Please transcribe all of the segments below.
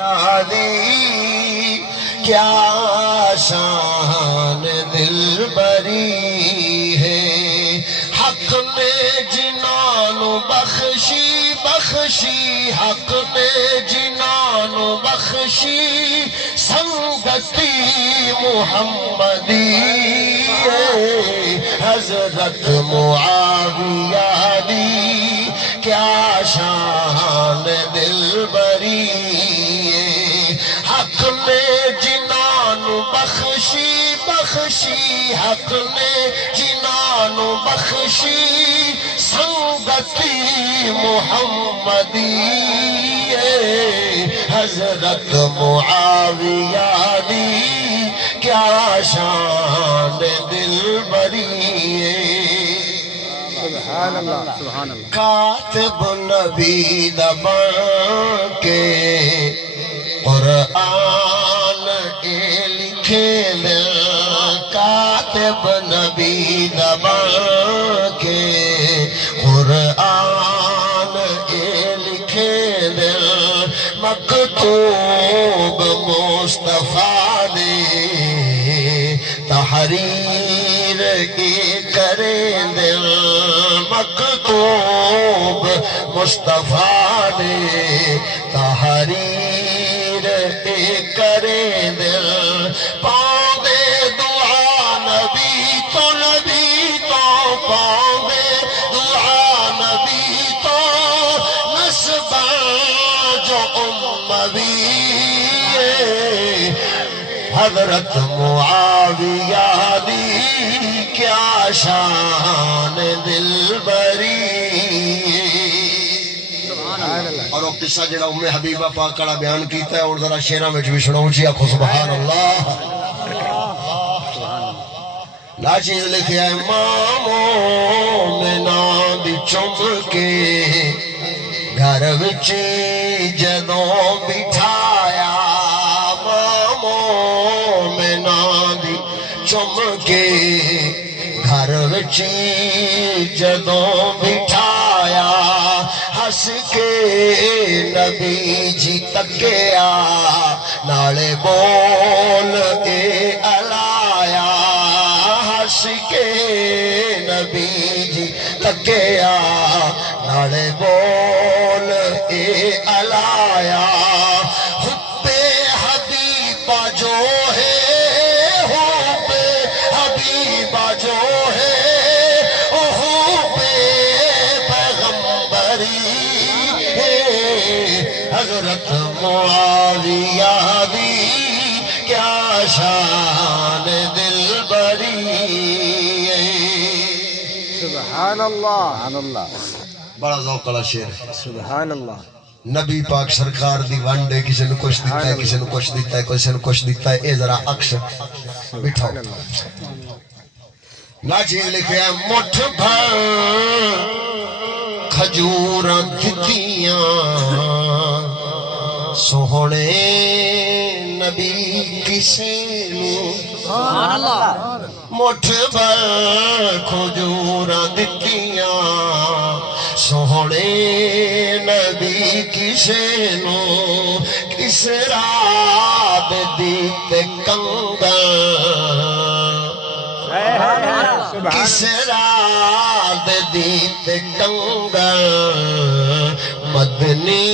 علی کیا شان دل بری ہے، حق نے جنان بخشی بخشی، حق نے جنان بخشی، سنگتی محمدی ہے، حضرت معاویہ علی کیا شان دل بری ہے، حق نے جنان بخشی بخشی، حق نے جنان بخشی، سنگتی محمدی ہے، حضرت معاویہ علی کیا شان دل بری ہے۔ سبحان اللہ سبحان اللہ۔ کاتب نبی بن کے قرآن لکھے دل، کاتب نبی بن کے قرآن لکھے دل، مکتوب مصطفیٰ نے تحریر کی کرے دل، مکتوب مصطفیٰ نے تحریر کرے دل، پاؤں دے دعا نبی تو پاؤں دے دعا نبی تو، نسبہ جو اموی ہے، حضرت معاویہ علی کیا شان دل بری ہے۔ اور وہ قصہ جڑا ام حبیبہ پاک کڑا بیان کیتا ہے اور ذرا شیراں وچ بھی سناؤ جی، آکھو سبحان اللہ۔ لا چیز لکھیا ہے، ماں مومناں دی چم کے گھر وچ جدوں بٹھایا، ماں مومناں دی چم کے گھر وچ جدوں بٹھایا، ہس کے نبی جی تکیا، نالے بول کے الایا، ہس کے نبی جی تکیا، نالے بول کے الایا، حب حبیبہ جو ہے، حب حبیبہ جو ہے، حب پیغمبری ہے، حضرت معاویہ علی کیا شان دل بری ہے۔ سبحان اللہ سبحان اللہ۔ بڑا ذوق والا شعر ہے۔ سبحان اللہ۔ نبی پاک سرکار دی ونڈے، کسی نے کچھ دیتا ہے، کسی نے کچھ دیتا ہے، کسی نے کچھ دیتا ہے، اے ذرا عکس بٹھاؤ۔ لا چیز لکھیا ہے، مٹھ بھر کھجوراں دتیاں، سوہنے نبی کسے نوں، سبحان اللہ۔ مٹھ بھر کھجوراں دتیاں، سوہنے نبی کسے نوں، کس رات دیتے کنگن، کس رات دیتے کنگن، مدنی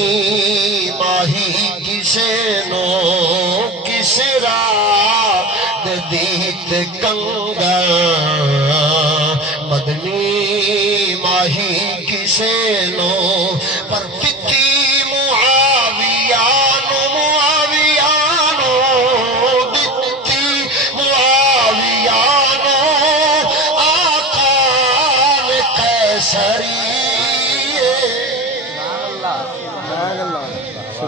ماہی کسے نوں، کس رات دیتے کنگن، مدنی ماہی کسے نوں، پر دتی معاویہ نو، دتی معاویہ نو، آقا نے قیصری،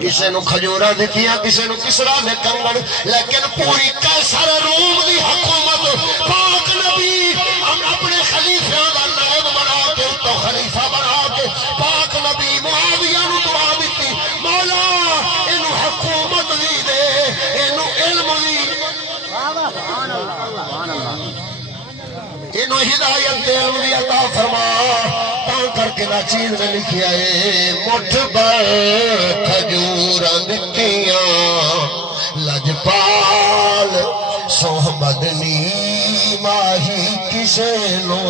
کسے نو کھجورا دتیاں، کسے نو کسرا دے کنگن، لیکن پوری قیصر روم دی حکومت پاک نبی اپنے خلیفیاں دا نائب بنا کے، تو خلیفہ بنا کے پاک نبی معاویہ نو دعا دیتی، مولا اینو حکومت بھی دے، اینو علم بھی، اینو ہدایت دے، علم بھی عطا فرما۔ کر کے نا چیز نے لکھیا ہے، مٹھ بھر کھجوراں دتیاں، پال صحبت نی ماہی کسے نو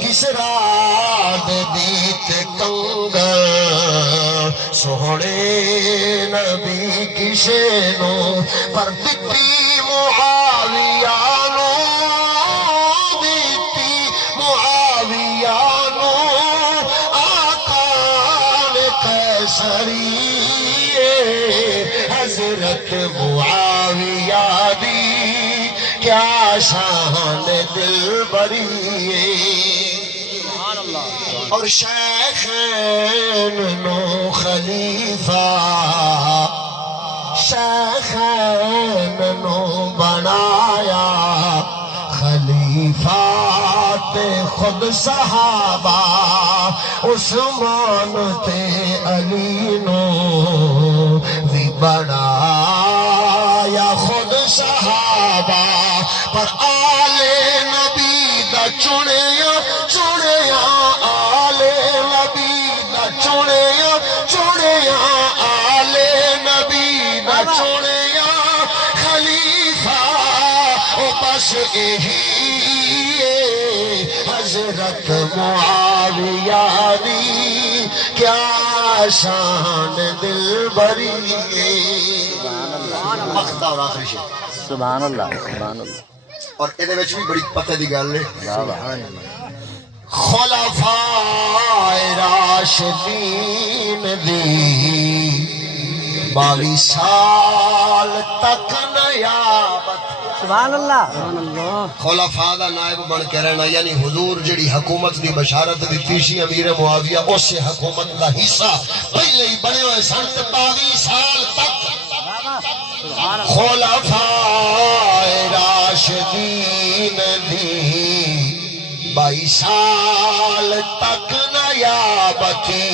کس رات دیت کنگر سونے نبی کسے نو پر دتی معاویہ نو دتی معاویہ نو آقا نے قیصری حضرت معاویہ دی کیا شان دل بری اور شیخین نو خلیفہ شیخین نو بنایا خلیفہ تے خود صحابہ عثمان تے علی نو بھی بنایا خود صحابہ پر آل نبی دا چنیا چنیا آل نبی دا چنیا چنیا آل نبی دا چنیا خلیفہ او بس یہی حضرت معاویہ دی کیا شان دل بری مقطع اور آخری شیء سبحان اللہ سبحان اللہ اور ادھے وچ بھی بڑی پتہ دی گل ہے سبحان اللہ خلفائے راشدین دی 22 سال تک نیابت سبحان اللہ سبحان اللہ خلفاء دا نائب بن کے رہنا یعنی حضور جڑی حکومت دی بشارت دیتی سی امیر معاویہ اس سے حکومت دا حصہ پہلے ہی بنے ہوئے سن 22 سال تک خلفاء راشدین دی 22 سال تک نیابتی